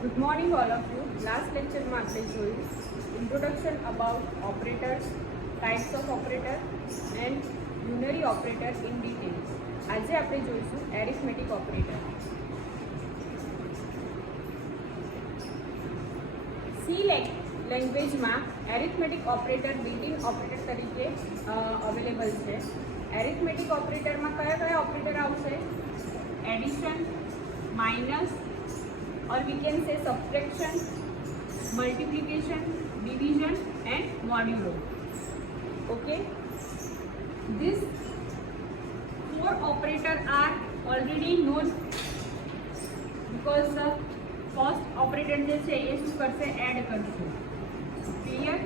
Good morning all of you. Last lecture માં આપણે જોયું introduction about operators, types of operator and unary operator in detail. આજે આપણે જોઈશું arithmetic operator. C લેંગ્વેજમાં arithmetic operator built-in operator તરીકે available છે. arithmetic operatorમાં કયા ઓપરેટર આવશે? Addition, minus, or we can say subtraction, multiplication, division and modulo. Okay, these four operators are already known because the first operator જે છે એ શું કરશે? Add કરશે. ક્લિયર?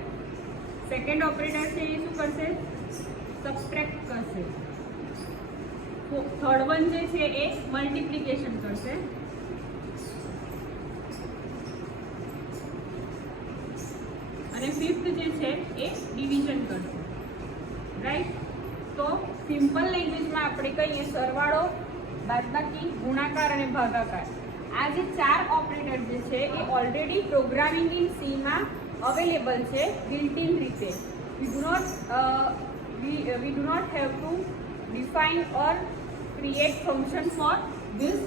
સેકન્ડ ઓપરેટર છે એ શું કરશે? સબટ્રેક્ટ કરશે. થર્ડ વન જે છે એ મલ્ટિપ્લિકેશન કરશે. અને ફિફ્થ જે છે એ ડિવિઝન કરશે. રાઈટ? તો સિમ્પલ લેંગ્વેજમાં આપણે કહીએ સરવાળો, બાદબાકી, ગુણાકાર અને ભાગાકાર. આ જે ચાર ઓપરેટર જે છે એ ઓલરેડી પ્રોગ્રામિંગ ઇન સી માં અવેલેબલ છે બિલ્ટ ઇન રીતે. we do not have to define or create function for this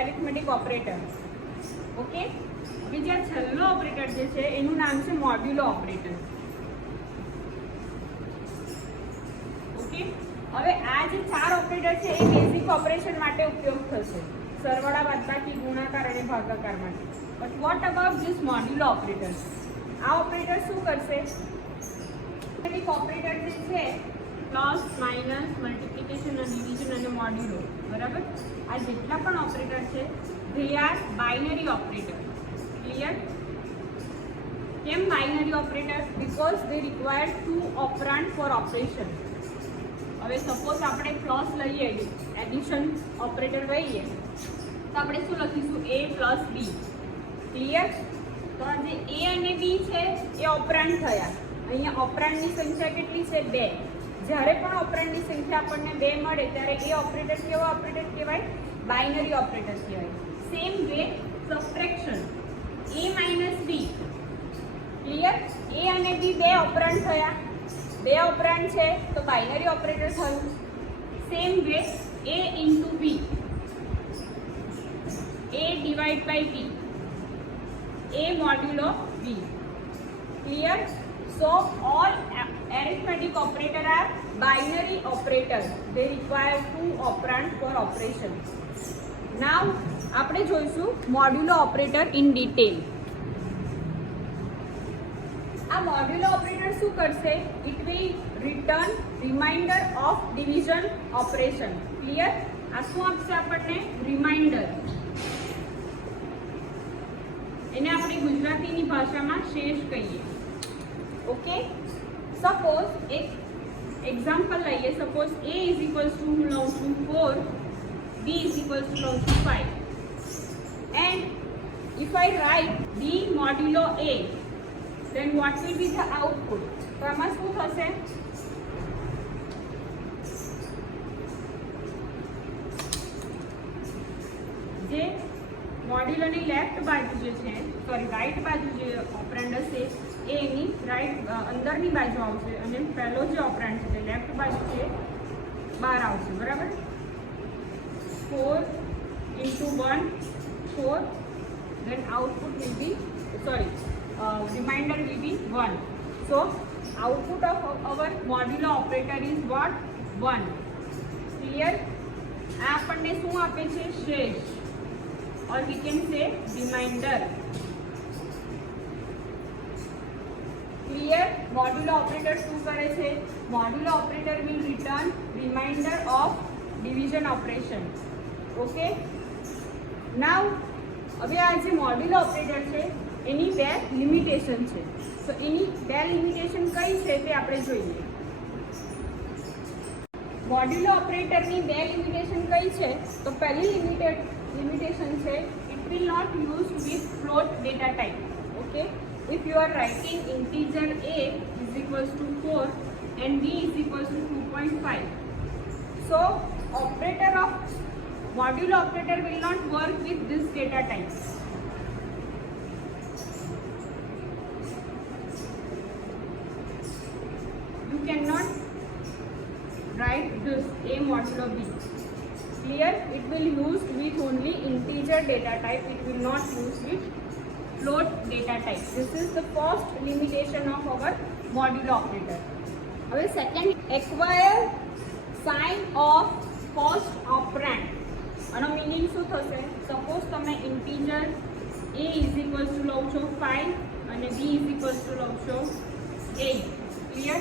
arithmetic operator. Okay, બીજા છેલ્લો ઓપરેટર જે છે એનું નામ છે મોડ્યુલો ઓપરેટર. ઓકે, હવે આ જે ચાર ઓપરેટર છે એ બેઝિક ઓપરેશન માટે ઉપયોગ થશે, સરવાળા, બાદબાકી, ગુણાકાર અને ભાગાકાર માટે. બટ વોટ અબાઉટ ધીસ મોડ્યુલો ઓપરેટર? આ ઓપરેટર શું કરશે? arithmetic ઓપરેટર જે છે પ્લસ, માઇનસ, મલ્ટિપ્લિકેશન અને ડિવિઝન અને મોડ્યુલો, બરાબર? આ જેટલા પણ ઓપરેટર છે they are binary operator. Clear? કેમ binary operator? Because they require two operand for operation. હવે સપોઝ આપણે પ્લસ લઈએ, એડિશન ઓપરેટર લઈએ, તો આપણે શું લખીશું? a plus b. ક્લિયર? તો આ જે a અને b છે એ ઓપરાન્ડ થયા. અહીંયા ઓપરાન્ડની સંખ્યા કેટલી છે? 2. જ્યારે પણ ઓપરાન્ડની સંખ્યા આપણને 2 મળે ત્યારે એ ઓપરેટર કેવો ઓપરેટર કહેવાય? બાઇનરી ઓપરેટર કહેવાય. Same way subtraction, a minus b. Clear? a અને b બે ઓપરાન્ડ થયા. 2 ઓપરાન્ડ છે તો બાઇનરી ઓપરેટર થયું. Same way a into b, a divide by b, a મોડ્યુલો b. Clear? So all arithmetic operator are binary operators. They require two operands for operation. Now આપણે જોઈશું મોડ્યુલો operator in detail. આ મોડ્યુલો operator શું કરશે? It will return remainder of division operation. Clear? આ શું આપશે આપણને? રિમાઇન્ડર. એને આપણે ગુજરાતીની ભાષામાં શેષ કહીએ. ઓકે, સપોઝ એક એક્ઝામ્પલ લઈએ. Suppose a is equals to હું લઉં છું 4, b ઇઝ ઇક્વલ્સ ટુ લઉં છું 5, and if I write b મોડ્યુલો a, then what will be the output? તો આમાં શું થશે? જે મોડ્યુલોની લેફ્ટ બાજુ જે છે, સોરી રાઈટ બાજુ જે ઓપરેન્ડ હશે એ એની રાઈટ અંદરની બાજુ આવશે અને પહેલો જે ઓપરેન્ડ છે લેફ્ટ બાજુ છે બહાર આવશે. બરાબર? 4 into 1 4, then output will be, sorry, remainder will be 1. So output of our modulo operator is what? 1. Clear? આ આપણને શું આપે છે? શેષ, or we can say remainder. Clear? મોડ્યુલો ઓપરેટર શું કરે છે? મોડ્યુલો operator will return remainder of division operation. Okay? Now હવે આ જે મોડ્યુલો ઓપરેટર છે એની બે લિમિટેશન છે. તો એની બે લિમિટેશન કઈ છે તે આપણે જોઈએ. મોડ્યુલો ઓપરેટરની બે લિમિટેશન કઈ છે? તો પહેલી લિમિટેશન છે it will not use with float data type. Okay, if you are writing integer a is equals to 4 and b is equals to 2.5, so operator of modulo operator will not work with this data type. write this A modulo B. Clear? It will use with only integer data type. It will not use with float data type. This is the first limitation of our modulo operator. હવે second, acquire sign of first operand. આનો meaning શું થશે? Suppose તમે integer a is equals to લો છો 5 અને b is equals to લો છો 8. Clear?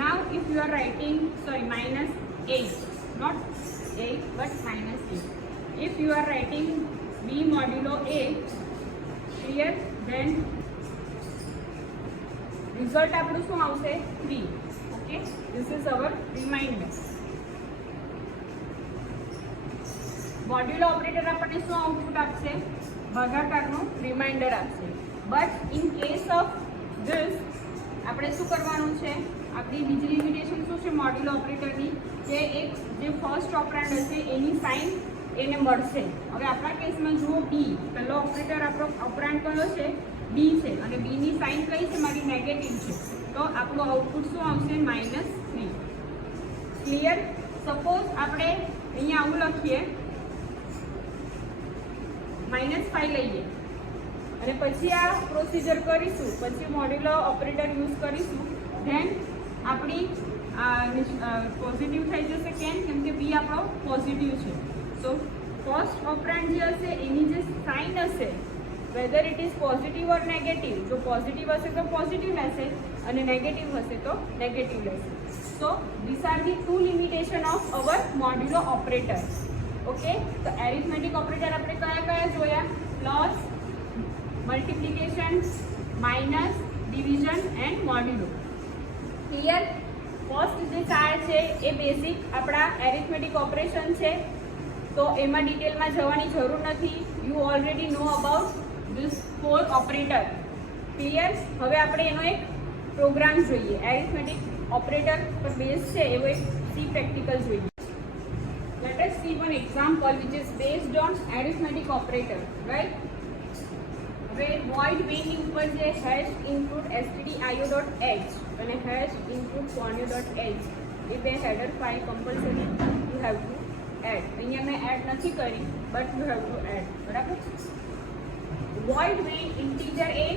Now if you are writing -8, not 8 but -8. If you are writing b modulo a, clear, then result આપણું શું આવશે? 3. Okay, this is our remainder. મોડ્યુલો operator આપણને શું output આપશે? ભાગાકારનું રિમાઇન્ડર આપશે. But in case of this આપણે શું કરવાનું છે? આપણી બીજી લિમિટેશન શું છે મોડ્યુલો ઓપરેટરની? કે એક જે ફર્સ્ટ ઓપરેન્ડ હશે એની સાઇન એને મળશે. હવે આપણા કેસમાં જુઓ બી, પહેલો ઓપરેટર આપણો ઓપરેન્ડ કયો છે? બી છે, અને બીની સાઇન કઈ છે? મારી નેગેટિવ છે. તો આપણું આઉટપુટ શું આવશે? -3. ક્લિયર? સપોઝ આપણે અહીંયા આવું લખીએ, -5 લઈએ અને પછી આ પ્રોસિજર કરીશું, પછી મોડ્યુલો ઓપરેટર યુઝ કરીશું, ધેન આપણી પોઝિટિવ થઈ જશે. કેમ કે બી આપણો પોઝિટિવ છે. સો ફર્સ્ટ ઓપરેન્ડ જે હશે એની જે સાઇન હશે, weather it is positive or negative, જો પોઝિટિવ હશે તો પોઝિટિવ લેશે અને નેગેટિવ હશે તો નેગેટિવ લેશે. So this are the two limitation of our modulo operator. Okay, તો એરિથમેટિક ઓપરેટર આપણે કયા કયા જોયા? Plus, multiplication, minus, division and modulo. Clear? First જે 4 છે એ બેઝિક આપણા એરિથમેટિક ઓપરેશન છે, તો એમાં ડિટેલમાં જવાની જરૂર નથી. You already know about this 4 operator. Clear? હવે આપણે એનો એક પ્રોગ્રામ જોઈએ. એરિથમેટિક ઓપરેટર પર બેઝ છે એવો એક સી પ્રેક્ટિકલ જોઈએ. Let us see one example which is based on arithmetic operator, right? Where void main ઉપર જે hash include stdio.h અને hash include ponyo.h એ બે header file compulsory you have to add. અહીંયા મેં એડ નથી કરી, but you have to add. બરાબર? void main integer a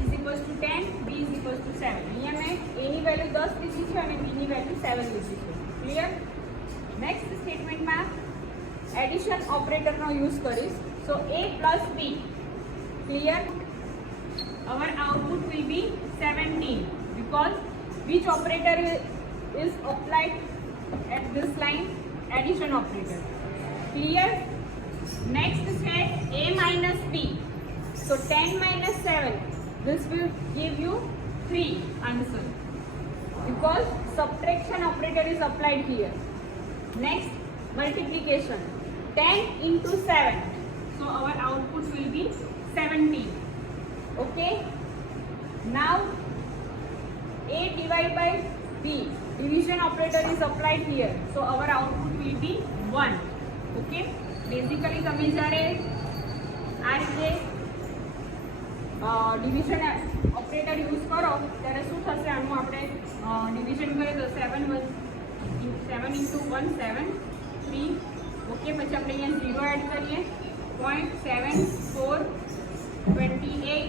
is equals to 10, b is equals to 7. અહીંયા મેં a ની વેલ્યુ 10 લીધી છે અને b ની વેલ્યુ 7 લીધી છે. ક્લિયર? નેક્સ્ટ સ્ટેટમેન્ટમાં એડિશન ઓપરેટરનો યુઝ કરીશ. So a plus b. Clear? Our output will be 17 because which operator is applied at this line? Addition operator. Clear? Next છે a minus b. So 10 minus 7. This will give you 3 answer because subtraction operator is applied here. Next, multiplication. 10 into 7. So our output will be 17. Okay. Now, a divided by b. Division operator is applied here. So our output will be 1. Okay. Basically, તમે જ્યારે આ રીતે division operator use કરો ત્યારે શું થશે? આનું આપણે ડિવિઝન કરીએ તો 7 into 1 7 3. ઓકે, પછી આપણે અહીંયા 0 એડ કરીએ 0.74 28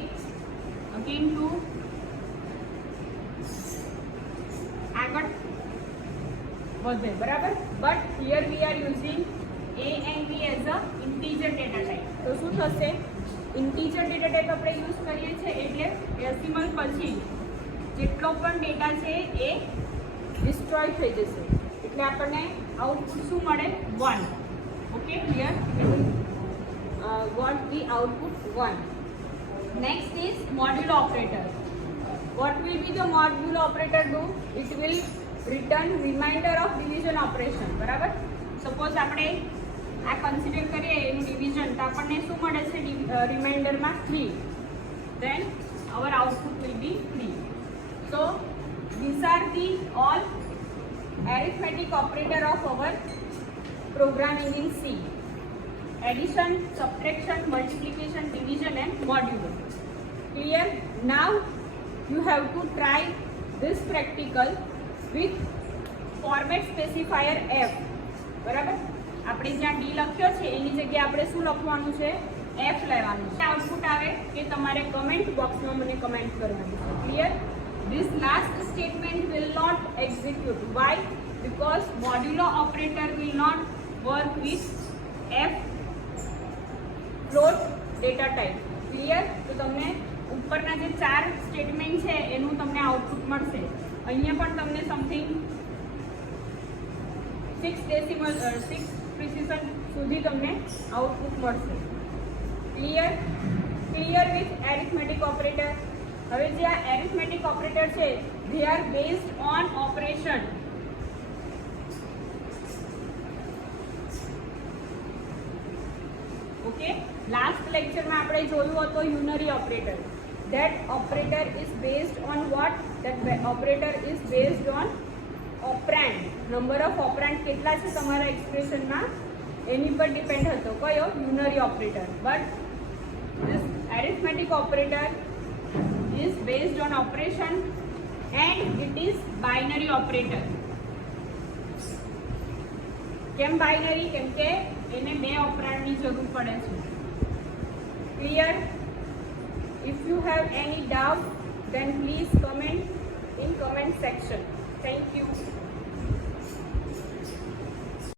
again 2 આગળ વધે. બરાબર? But here we are using a and b as a integer data type. તો શું થશે? ઇન્ટીજર ડેટા ટાઈપ આપણે યુઝ કરીએ છીએ એટલે ડેસિમલ પછી જેટલો પણ ડેટા છે એ ડિસ્ટ્રોય થઈ જશે. એટલે આપણને આઉટપુટ શું મળે? 1. Okay, clear? Got the output 1. Next is modulo operator. What will be the modulo operator do? It will return remainder of division operation. બરાબર? સપોઝ આપણે આ કન્સિડર કરીએ એનું ડિવિઝન, તો આપણને શું મળે છે રિમાઇન્ડરમાં? 3. Then our output will be 3. So this are the all arithmetic operator of our programming in C. Addition, subtraction, multiplication, division and modulo. Clear? Now you have to try this practical with format specifier F, બરાબર. આપણે જ્યાં D લખ્યો છે એની જગ્યાએ આપણે શું લખવાનું છે? એફ લેવાનું છે. આઉટપુટ આવે કે તમારે કમેન્ટ બોક્સમાં મને કમેન્ટ કરવાની છે. Clear? This last statement will not execute. Why? Because modulo operator will not work with f float data type. Clear? તો તમને ઉપરના જે 4 સ્ટેટમેન્ટ છે એનું તમને આઉટપુટ મળશે. અહીંયા પણ તમને સમથિંગ 6 પ્રિસિઝન સુધી તમને આઉટપુટ મળશે. Clear? Clear with arithmetic operator. હવે જે આ એરિથમેટિક ઓપરેટર છે they are based on operation. Okay, last લેક્ચરમાં આપણે જોયું હતું unary operator. that operator is based on what? that operator is based on operand. Number of operand કેટલા છે તમારા એક્સપ્રેશનમાં એની પર ડિપેન્ડ હતો. કયો? Unary operator. But this arithmetic operator is based on operation and it is binary operator. કેમ binary? કેમ કે એને 2 ઓપરેન્ડની જરૂર પડે છે. Clear? if you have any doubt then please comment in comment section. Thank you.